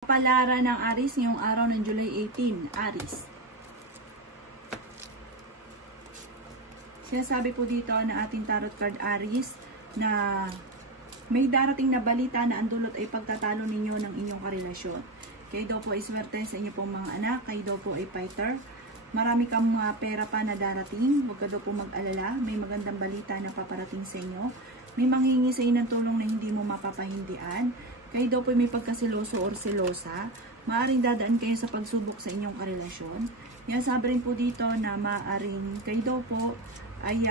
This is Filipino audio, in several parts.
Kapalaran ng Aries ngayong araw ng July 18, Aries. Sinasabi po dito na ating tarot card Aries na may darating na balita na ang dulot ay pagtatalo ninyo ng inyong karelasyon. Kayo daw po ay swerte sa inyo pong mga anak, kayo daw po ay fighter. Marami kang mga pera pa na darating, huwag ka daw po mag-alala, may magandang balita na paparating sa inyo. May manghingi sa inyo ng tulong na hindi mo mapapahindian. Kayo daw po may pagkasiloso or silosa, maaaring dadaan kayo sa pagsubok sa inyong karelasyon. Yan, sabi rin po dito na maaaring kayo daw po ay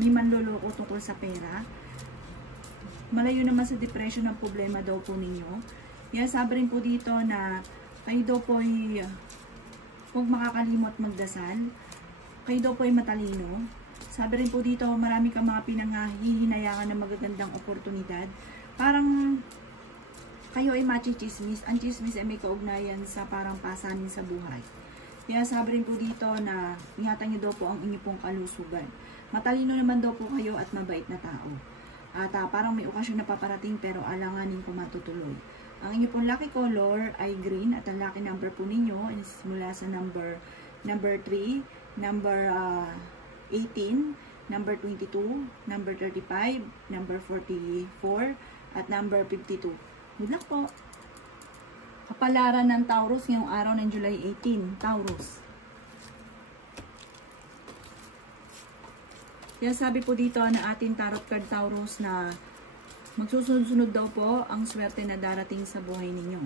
may manloloko tungkol sa pera. Malayo naman sa depression ang problema daw po ninyo. Yan, sabi rin po dito na kayo daw po ay huwag makakalimot magdasal. Kayo daw po ay matalino. Sabi rin po dito, marami kang mga pinanghihinayangan na magagandang oportunidad. Parang kayo ay machichismis. Ang chismis ay may kaugnayan sa parang pasanin sa buhay. Kaya sabi rin po dito na ingatan niyo daw po ang inyong pong kalusugan. Matalino naman daw po kayo at mabait na tao. At parang may okasyon na paparating pero alanganin kung matutuloy. Ang inyong pong lucky color ay green at ang lucky number po ninyo is mula sa number 3, number 18, number 22, number 35, number 44, at number 52. Good luck po. Kapalaran ng Taurus ngayong araw ng July 18. Taurus. Kaya sabi po dito na ating tarot card Taurus na magsusunod-sunod daw po ang swerte na darating sa buhay ninyo.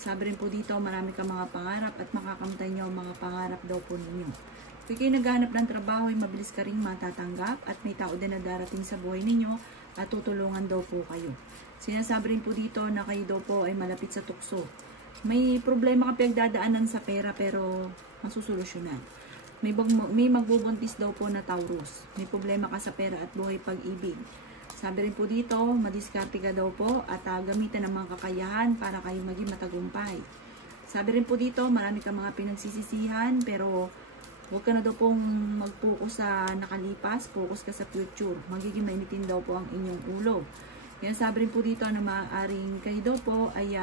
Sabi rin po dito marami kang mga pangarap at makakamtan nyo ang mga pangarap daw po ninyo. Kung kayo naghahanap ng trabaho ay mabilis ka rin matatanggap at may tao din na darating sa buhay ninyo at tutulungan daw po kayo. Sinasabi rin po dito na kayo daw po ay malapit sa tukso. May problema ka pinagdadaanan sa pera pero masusolusyonan. May magbubuntis daw po na Taurus. May problema ka sa pera at buhay pag-ibig. Sabi rin po dito, madiskarte ka daw po at gamitan ng mga kakayahan para kayo maging matagumpay. Sabi rin po dito, marami kang mga pinagsisisihan pero huwag ka na daw pong mag-focus sa nakalipas, focus ka sa future. Magiging mainitin daw po ang inyong ulo. Yan, sabi rin po dito na maaaring kayo daw po ay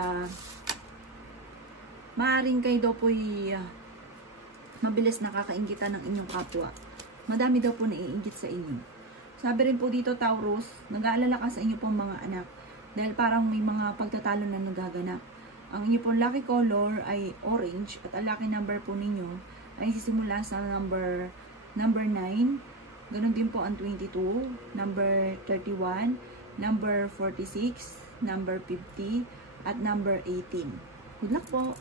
mabilis nakakainggitan ng inyong kapwa. Madami daw po naiinggit sa inyo. Sabi rin po dito Taurus, nag-aalala ka sa inyo pong mga anak dahil parang may mga pagtatalo na nagaganap. Ang inyo pong lucky color ay orange at ang lucky number po ninyo ay sisimula sa number 9, ganun din po ang 22, number 31, number 46, number 50, at number 18. Good luck po!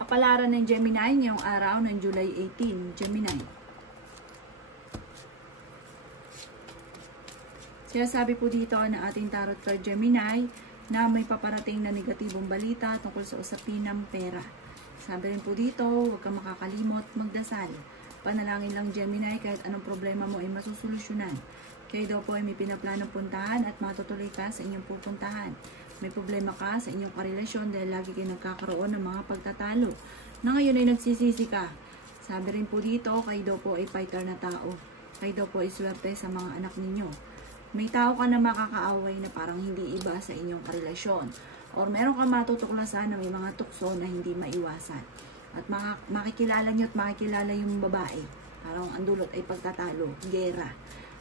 Kapalaran ng Gemini ngayong araw ng July 18, Gemini. Sinasabi po dito na ating tarot card Gemini na may paparating na negatibong balita tungkol sa usapin ng pera. Sabi rin po dito, huwag kang makakalimot magdasal. Panalangin lang Gemini, kahit anong problema mo ay masusolusyonan. Kayo daw po ay may pinaplanong puntahan at matutuloy ka sa inyong pupuntahan. May problema ka sa inyong karelasyon dahil lagi kayo nagkakaroon ng mga pagtatalo. Na ngayon ay nagsisisi ka. Sabi rin po dito, kayo daw po ay fighter na tao. Kayo daw po ay swerte sa mga anak ninyo. May tao ka na makakaaway na parang hindi iba sa inyong karelasyon. Or meron kang matutuklasan na may mga tukso na hindi maiwasan. At makikilala nyo at makikilala yung babae. Parang ang dulot ay pagtatalo, gera.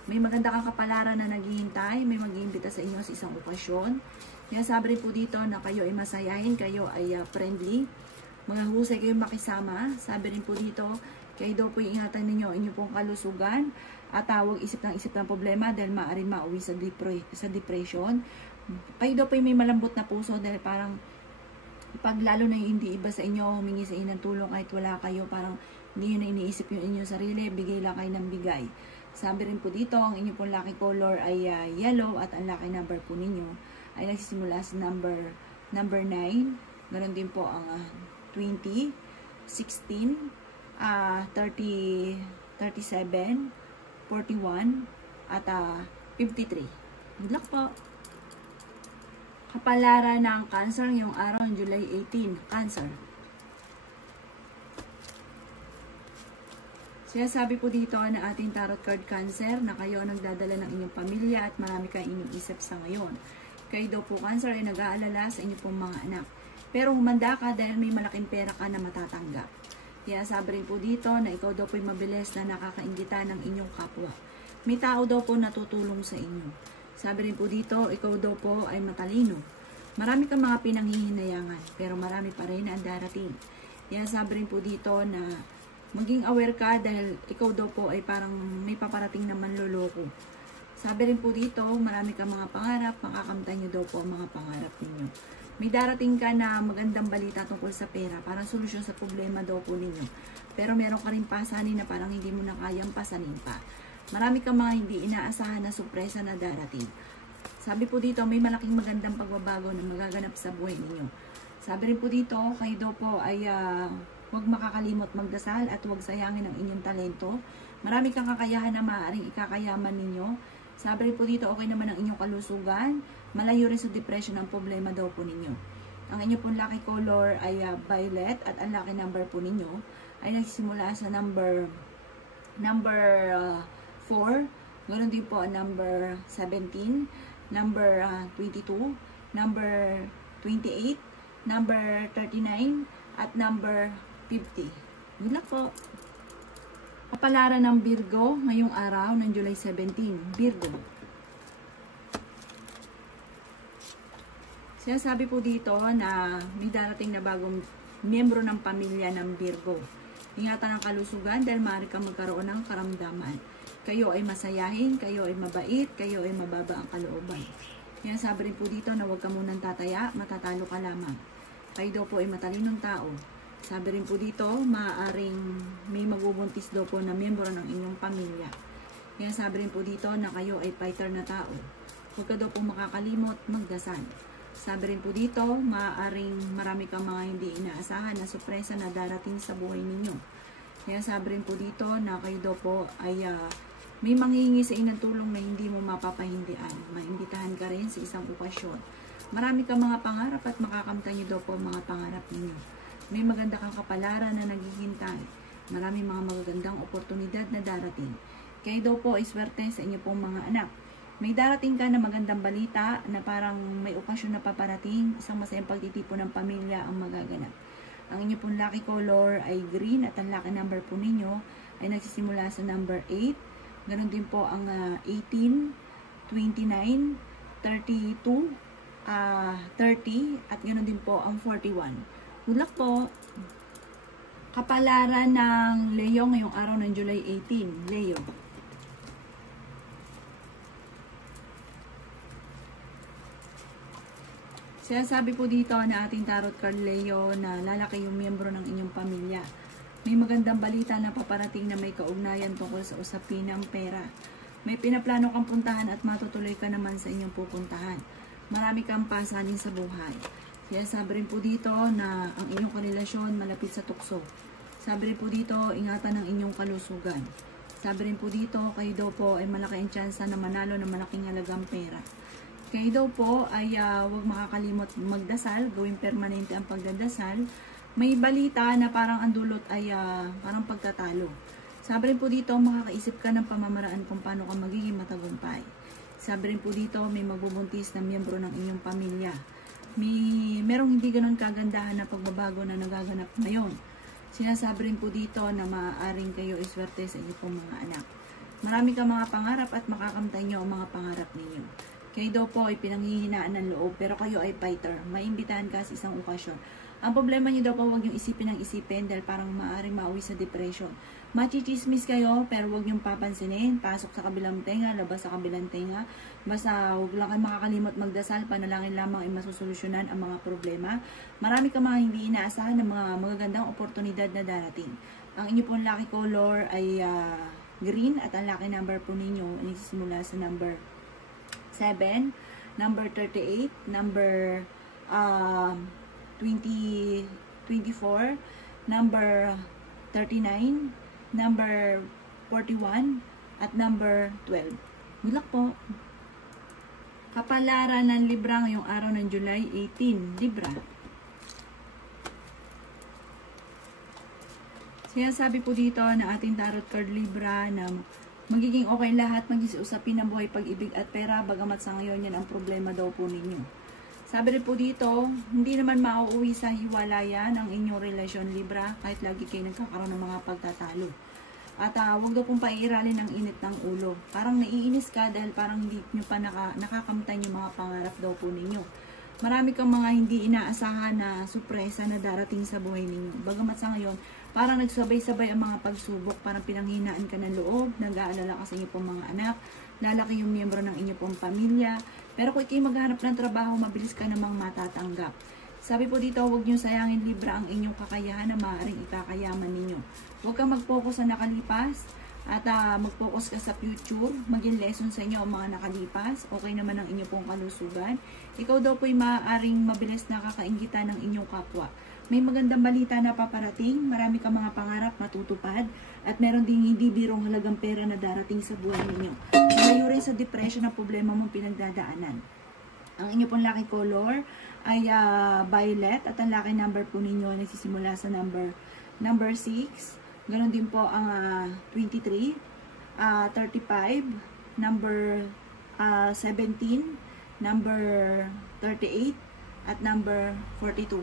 May maganda kang kapalaran na naghihintay, may mag-iimbita sa inyo sa isang okasyon. Kaya sabi rin po dito na kayo ay masayahin, kayo ay friendly. Mga husay kayo makisama. Sabi rin po dito, kayo daw po ingatan ninyo inyong pong kalusugan. At huwag isip ng problema dahil maaaring mauwi sa depression. Kayo daw po may malambot na puso dahil parang pag lalo na hindi iba sa inyo, humingi sa inyo ng tulong kahit wala kayo, parang hindi nyo na iniisip yung inyong sarili, bigay lang kayo ng bigay. Sabi rin po dito, ang inyong pong lucky color ay yellow at ang lucky number po ninyo ay nagsisimula sa number 9. Ganon din po ang 20, 16, 30, 37, 41, at 53. Good luck po! Kapalaran ng Cancer ngayong araw ng July 18, Cancer. Sinasabi po dito na ating tarot card Cancer na kayo ang nagdadala ng inyong pamilya at marami kang iniisip sa ngayon. Kayo daw po Cancer ay nag-aalala sa inyo pong mga anak. Pero humanda ka dahil may malaking pera ka na matatanggap. Kaya sabi rin po dito na ikaw daw po ay mabilis na nakakainggitan ng inyong kapwa. May tao daw po natutulong sa inyo. Sabi rin po dito, ikaw daw po ay matalino. Marami kang mga pinanghihinayangan, pero marami pa rin ang darating. Kaya sabi rin po dito na maging aware ka dahil ikaw daw po ay parang may paparating na manloloko. Sabi rin po dito, marami kang mga pangarap, makakamtan nyo daw po ang mga pangarap ninyo. May darating ka na magandang balita tungkol sa pera, parang solusyon sa problema daw po ninyo. Pero meron ka rin pasanin na parang hindi mo na kayang pasanin pa. Marami kang mga hindi inaasahan na sorpresa na darating. Sabi po dito, may malaking magandang pagbabago na magaganap sa buhay ninyo. Sabi rin po dito, kayo daw po ay huwag makakalimot magdasal at huwag sayangin ang inyong talento. Marami kang kakayahan na maaaring ikakayaman ninyo. Sabi rin po dito, okay naman ang inyong kalusugan. Malayo rin sa depression ang problema daw po ninyo. Ang inyong pong lucky color ay violet at ang lucky number po ninyo ay nagsisimula sa number 4. Ganoon din po ang number 17, number 22, number 28, number 39, at number 50. Yun lang po. Kapalaran ng Virgo ngayong araw ng July 17. Virgo. Sinasabi po dito na may darating na bagong miyembro ng pamilya ng Virgo. Ingatan ang kalusugan dahil maaari kang magkaroon ng karamdaman. Kayo ay masayahin, kayo ay mabait, kayo ay mababa ang kalooban. Sinasabi rin po dito na huwag ka munang tataya, matatalo ka lamang. Kayo daw po ay matalinong tao. Sabi rin po dito, maaaring may magbubuntis daw po na miyembro ng inyong pamilya. Sinasabi rin po dito na kayo ay fighter na tao. Huwag ka daw po makakalimot, magdasal. Sabi rin po dito, maaaring marami kang mga hindi inaasahan na sorpresa na darating sa buhay ninyo. Kaya sabi rin po dito na kayo daw po ay may manghihingi sa inang tulong na hindi mo mapapahindian. Maimbitahan ka rin sa isang okasyon. Marami kang mga pangarap at makakamtan nyo daw po ang mga pangarap ninyo. May maganda kang kapalaran na naghihintay. Marami mga magagandang oportunidad na darating. Kayo daw po ay swerte sa inyo pong mga anak. May darating ka na magandang balita na parang may okasyon na paparating, isang masayang pagtitipon ng pamilya ang magaganap. Ang inyo pong lucky color ay green at ang lucky number po ninyo ay nagsisimula sa number 8. Ganon din po ang 18, 29, 32, 30 at ganon din po ang 41. Good luck po! Kapalaran ng Leo ngayong araw ng July 18. Leo. Sinasabi po dito na ating tarot card Leo na lalaki yung miyembro ng inyong pamilya. May magandang balita na paparating na may kaugnayan tungkol sa usapin ng pera. May pinaplano kang puntahan at matutuloy ka naman sa inyong pupuntahan. Marami kang pasanin sa buhay. Sinasabi rin po dito na ang inyong karelasyon malapit sa tukso. Sabi rin po dito, ingatan ang inyong kalusugan. Sabi rin po dito, kayo daw po ay malaki ang tsansa na manalo ng malaking halagang pera. Kayo daw po ay huwag makakalimot magdasal, gawing permanente ang pagdadasal. May balita na parang ang dulot ay parang pagtatalo. Sabi rin po dito, makakaisip ka ng pamamaraan kung paano ka magiging matagumpay. Sabi rin po dito, may magbubuntis na miyembro ng inyong pamilya. Merong hindi ganun kagandahan na pagbabago na nagaganap ngayon. Sinasabi rin po dito na maaaring kayo iswerte sa inyong pong mga anak. Marami kang mga pangarap at makakamtay nyo ang mga pangarap ninyo. Kayo daw po ay pinanghihinaan ng loob pero kayo ay fighter. Maimbitahan ka sa isang okasyon. Ang problema nyo daw po huwag yung isipin ng isipin dahil parang maaaring mauwi sa depression. Machichismis kayo pero huwag yung papansinin. Pasok sa kabilang tenga, labas sa kabilang tenga. Basta huwag lang kayo makakalimot magdasal. Panalangin lamang ay masusolusyonan ang mga problema. Marami ka mga hindi inaasahan ng mga magagandang oportunidad na darating. Ang inyo pong lucky color ay green at ang lucky number po ninyo ay nagsisimula sa number 7, number 38, number 24, number 39, number 41, at number 12. Good luck po! Kapalaran ng Libra ngayong araw ng July 18. Libra. Sinasabi po dito na ating tarot card Libra na Magiging okay lahat, maging usapin ng buhay, pag-ibig at pera, bagamat sa ngayon yan ang problema daw po ninyo. Sabi rin po dito, hindi naman mauuwi sa hiwalayan ang inyong relasyon, Libra, kahit lagi kayo nagkakaroon ng mga pagtatalo. At wag daw pong paiiralin ang init ng ulo. Parang naiinis ka dahil parang hindi nyo pa nakakamtan yung mga pangarap daw po ninyo. Marami kang mga hindi inaasahan na surpresa na darating sa buhay ninyo. Bagamat sa ngayon, parang nagsabay-sabay ang mga pagsubok, parang pinanghinaan ka ng loob, nag-aalala ka sa inyo pong mga anak, lalaki yung miyembro ng inyo pong pamilya. Pero kung kayo maghanap ng trabaho, mabilis ka namang matatanggap. Sabi po dito, huwag nyo sayangin, Libra, ang inyong kakayahan na maaaring ikakayaman ninyo. Huwag kang mag-focus sa nakalipas at mag-focus ka sa future. Maging lesson sa inyo ang mga nakalipas. Okay naman ang inyong pong kalusugan. Ikaw daw po'y maaaring mabilis na kakainggitan ng inyong kapwa. May magandang balita na paparating, marami kang mga pangarap matutupad, at meron ding hindi birong halagang pera na darating sa buhay ninyo. Malayo rin sa depression na problema mong pinagdadaanan. Ang inyo pong lucky color ay violet, at ang lucky number po ninyo ay nagsisimula sa number 6. Ganon din po ang 23, 35, number 17, number 38, at number 42.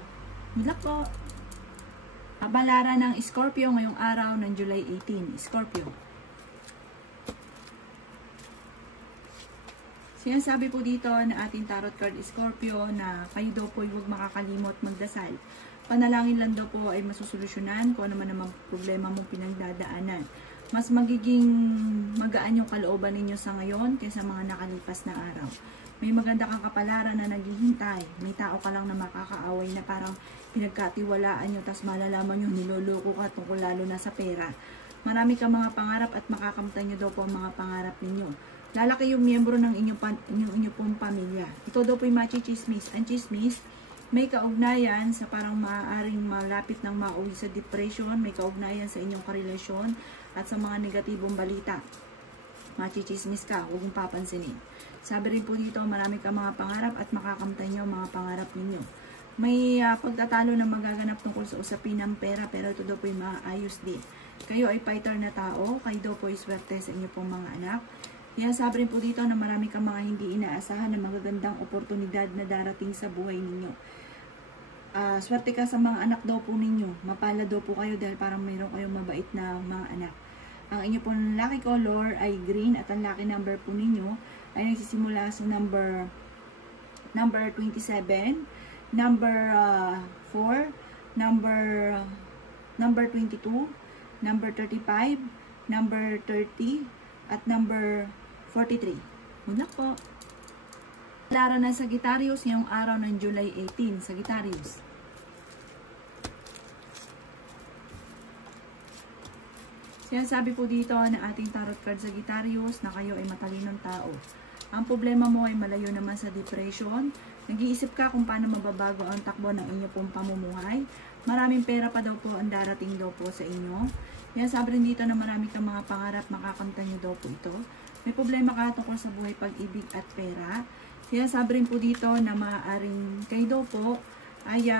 Milak po. Kabalaran ng Scorpio ngayong araw ng July 18. Scorpio. Sinasabi po dito na ating tarot card Scorpio na kayo daw po huwag makakalimot magdasal. Panalangin lang daw po ay masusolusyonan kung ano man namang problema mong pinagdadaanan. Mas magiging magaan yung kalooban ninyo sa ngayon kaysa mga nakalipas na araw. May maganda kang kapalaran na naghihintay. May tao ka lang na makakaaway na parang pinagkatiwalaan nyo, tas malalaman nyo niloloko ka tungkol lalo na sa pera. Marami kang mga pangarap at makakamtan nyo daw po ang mga pangarap ninyo. Lalaki yung miyembro ng inyong pong pamilya. Ito daw po yung machichismis. Ang chismis, may kaugnayan sa parang maaaring malapit ng mauwi sa depression, may kaugnayan sa inyong karelasyon at sa mga negatibong balita. Machichismis ka, huwag mong papansinin. Sabi rin po dito, marami kang mga pangarap at makakamtan nyo mga pangarap ninyo. May pagtatalo na magaganap tungkol sa usapin ng pera, pero ito daw po yung maayos din. Kayo ay fighter na tao, kayo daw po ay swerte sa inyo pong mga anak. Kaya sabi rin po dito na marami kang mga hindi inaasahan na magagandang oportunidad na darating sa buhay ninyo. Swerte ka sa mga anak daw po ninyo. Mapalad daw po kayo dahil parang mayroon kayong mabait na mga anak. Ang inyo pong lucky color ay green, at ang lucky number po ninyo ay nagsisimula sa number 27, number 4, number 22, number 35, number 30, at number 43. Muna po. Lara na Sagittarius ngayong araw ng July 18. Sagittarius. Sinasabi po dito na ating tarot card Sagittarius na kayo ay matalinong tao. Ang problema mo ay malayo naman sa depression. Nag-iisip ka kung paano mababago ang takbo ng inyo pong pamumuhay. Maraming pera pa daw po ang darating daw po sa inyo. Yan, sabi rin dito na marami kang mga pangarap, makakamtan nyo daw po ito. May problema ka tungkol sa buhay, pag-ibig at pera. Kaya sabi rin po dito na maaaring kayo daw po ay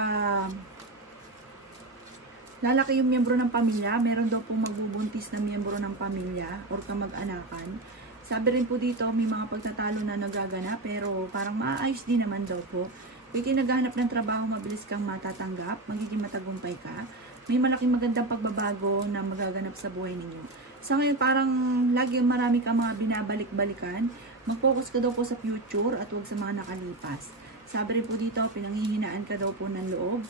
lalaki yung miyembro ng pamilya. Meron daw pong magbubuntis na miyembro ng pamilya or kamag-anakan. Sabi rin po dito may mga pagtatalo na nagaganap, pero parang maayos din naman daw po. Kung naghahanap ng trabaho, mabilis kang matatanggap, magiging matagumpay ka. May malaking magandang pagbabago na magaganap sa buhay ninyo. Sa ngayon, parang lagi marami kang mga binabalik-balikan. Mag-focus ka daw po sa future at huwag sa mga nakalipas. Sabi rin po dito, pinanghihinaan ka daw po ng loob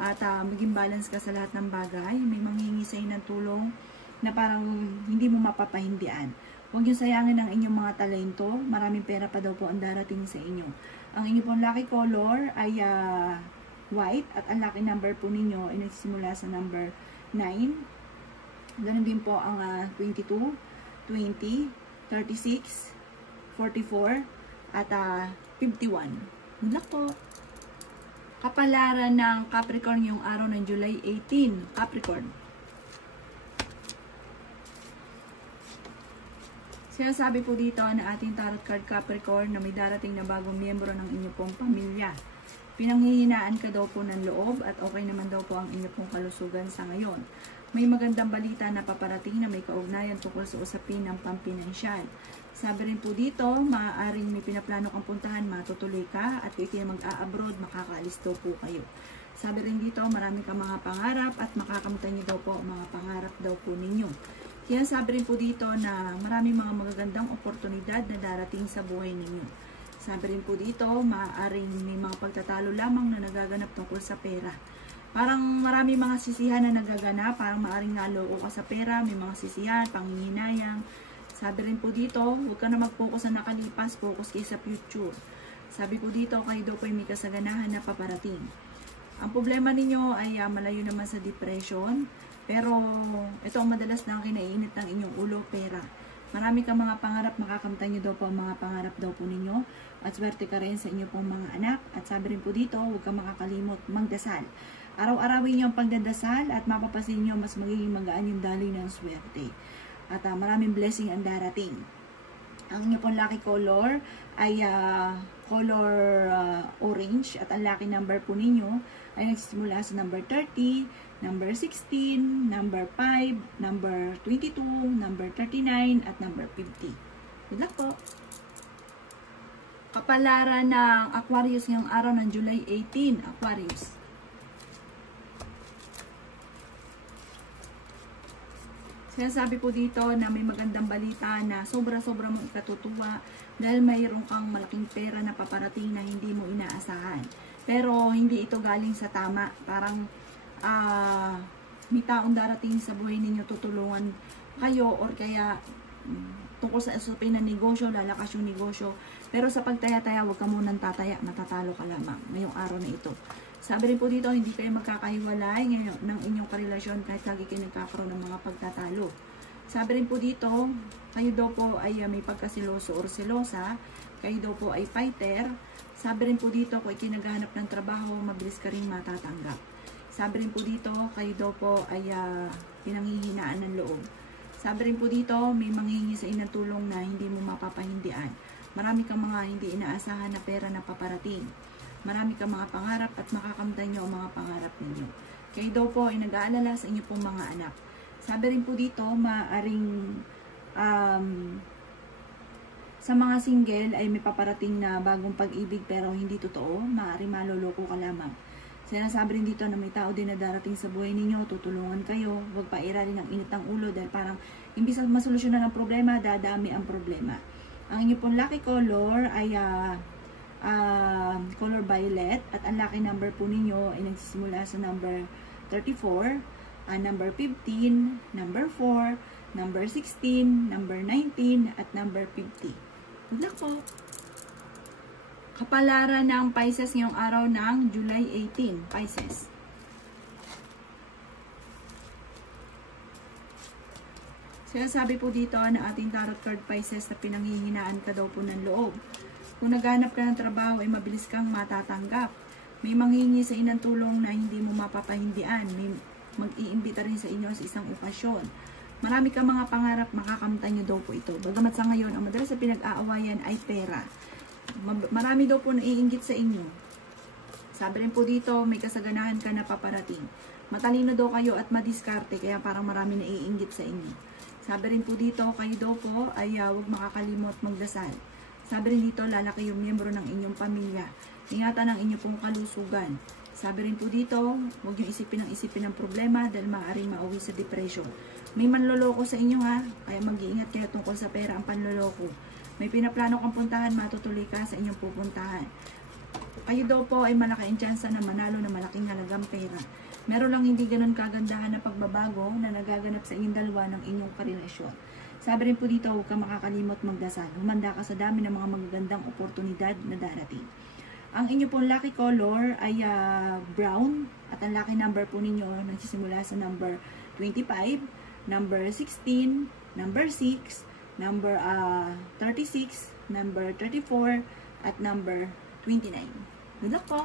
at maging balance ka sa lahat ng bagay. May manghingi sa ng tulong na parang hindi mo mapapahindian. Huwag yung sayangin ang inyong mga talento. Maraming pera pa daw po ang darating sa inyo. Ang inyong pong lucky color ay white, at ang lucky number po ninyo ay nagsisimula sa number 9. Ganun din po ang 22, 20, 36, 44, at 51. Mula po. Kapalaran ng Capricorn yung araw ng July 18. Capricorn. Sinasabi po dito na ating tarot card Capricorn na may darating na bagong miyembro ng inyong pong pamilya. Pinanghihinaan ka daw po ng loob at okay naman daw po ang inyo pong kalusugan sa ngayon. May magandang balita na paparating na may kaugnayan tungkol sa usapin ng pampinansyal. Sabi rin po dito, maaaring may pinaplano kang puntahan, matutuloy ka at kung ito mag-a-abroad, makakaalis daw po kayo. Sabi rin dito, marami kang mga pangarap at makakamtan niyo daw po mga pangarap daw po ninyo. Kaya sabi rin po dito na maraming mga magagandang oportunidad na darating sa buhay ninyo. Sabi rin po dito, maaaring may mga pagtatalo lamang na nagaganap tungkol sa pera. Parang marami mga sisihan na nagaganap, parang maaaring naloko ka sa pera, may mga sisihan, panghihinayang. Sabi rin po dito, huwag ka na mag-focus sa nakalipas, focus kayo sa future. Sabi po dito, kayo daw po may kasaganahan na paparating. Ang problema ninyo ay malayo naman sa depression, pero ito ang madalas na kinaiinit ng inyong ulo, pera. Marami kang mga pangarap, makakamtan nyo daw po ang mga pangarap daw po ninyo. At swerte ka rin sa inyo pong mga anak. At sabi rin po dito, huwag kang makakalimot magdasal. Araw-arawin nyo ang pagdadasal at mapapasin nyo mas magiging magaan yung daloy ng swerte. At maraming blessing ang darating. Ang inyo pong lucky color ay color orange. At ang lucky number po ninyo ay nagsisimula sa number 30, number 16, number 5, number 22, number 39, at number 50. Good luck po! Kapalaran ng Aquarius ngayong araw ng July 18, Aquarius. Sinasabi po dito na may magandang balita na sobra-sobra mong ikatutuwa dahil mayroon kang malaking pera na paparating na hindi mo inaasahan. Pero hindi ito galing sa tama. Parang may taong darating sa buhay ninyo, tutulungan kayo or kaya tungkol sa usapin ng negosyo, lalakas yung negosyo. Pero sa pagtaya-taya, huwag ka munang tataya, matatalo ka lamang ngayong araw na ito. Sabi rin po dito, hindi kayo magkakahiwalay ngayon ng inyong karelasyon kahit lagi kayo nagkakaroon ng mga pagtatalo. Sabi rin po dito, kayo daw po ay may pagkasiloso or selosa, kayo daw po ay fighter. Sabi rin po dito, kung ikinaghanap ng trabaho, mabilis ka rin matatanggap. Sabi rin po dito, kayo daw po ay pinanghihinaan ng loob. Sabi rin po dito, may manghihingi sa inang tulong na hindi mo mapapahindian. Marami kang mga hindi inaasahan na pera na paparating. Marami kang mga pangarap at makakamtan nyo ang mga pangarap ninyo. Kayo daw po ay nag-aalala sa inyo pong mga anak. Sabi rin po dito, maaaring sa mga single ay may paparating na bagong pag-ibig pero hindi totoo. Maaaring maloloko ka lamang. Sinasabi rin dito na may tao din na darating sa buhay ninyo, tutulungan kayo, huwag pairalin ang init ng ulo dahil parang imbis na masolusyonan ang problema, dadami ang problema. Ang inyo pong lucky color ay color violet at ang lucky number po ninyo ay nagsisimula sa number 34, number 15, number 4, number 16, number 19, at number 50. Good luck po! Kapalaran ng Pisces ngayong araw ng July 18, Pisces. Sinasabi po dito na ating tarot card Pisces na pinanghihinaan ka daw po ng loob. Kung naghanap ka ng trabaho ay mabilis kang matatanggap. May manghingi sa inang tulong na hindi mo mapapahindian. May mag-iimbita rin sa inyo sa isang okasyon. Marami kang mga pangarap, makakamtan nyo daw po ito. Bagamat sa ngayon, ang madalas sa pinag-aawayan ay pera. Marami daw po naiinggit sa inyo. Sabi rin po dito, may kasaganahan ka na paparating. Matalino daw kayo at madiskarte, kaya parang marami naiinggit sa inyo. Sabi rin po dito, kayo daw po ay huwag makakalimot magdasal. Sabi rin dito, lalaki yung miyembro ng inyong pamilya. Ingatan ang inyong pong kalusugan. Sabi rin po dito, huwag yung isipin ng problema dahil maaaring mauwi sa depression. May manloloko sa inyo ha, kaya mag-iingat kayo tungkol sa pera ang panloloko. May pinaplano kang puntahan, matutuloy ka sa inyong pupuntahan. Kayo daw po ay malaki ang tsansa na manalo na malaking halagang pera. Meron lang hindi ganun kagandahan na pagbabago na nagaganap sa inyong dalawa ng inyong karelasyon. Sabi rin po dito, huwag ka makakalimot magdasal. Humanda ka sa dami ng mga magagandang oportunidad na darating. Ang inyo pong lucky color ay brown at ang lucky number po ninyo nagsisimula sa number 25, number 16, number 6, number 36, number 34, at number 29. Good luck po!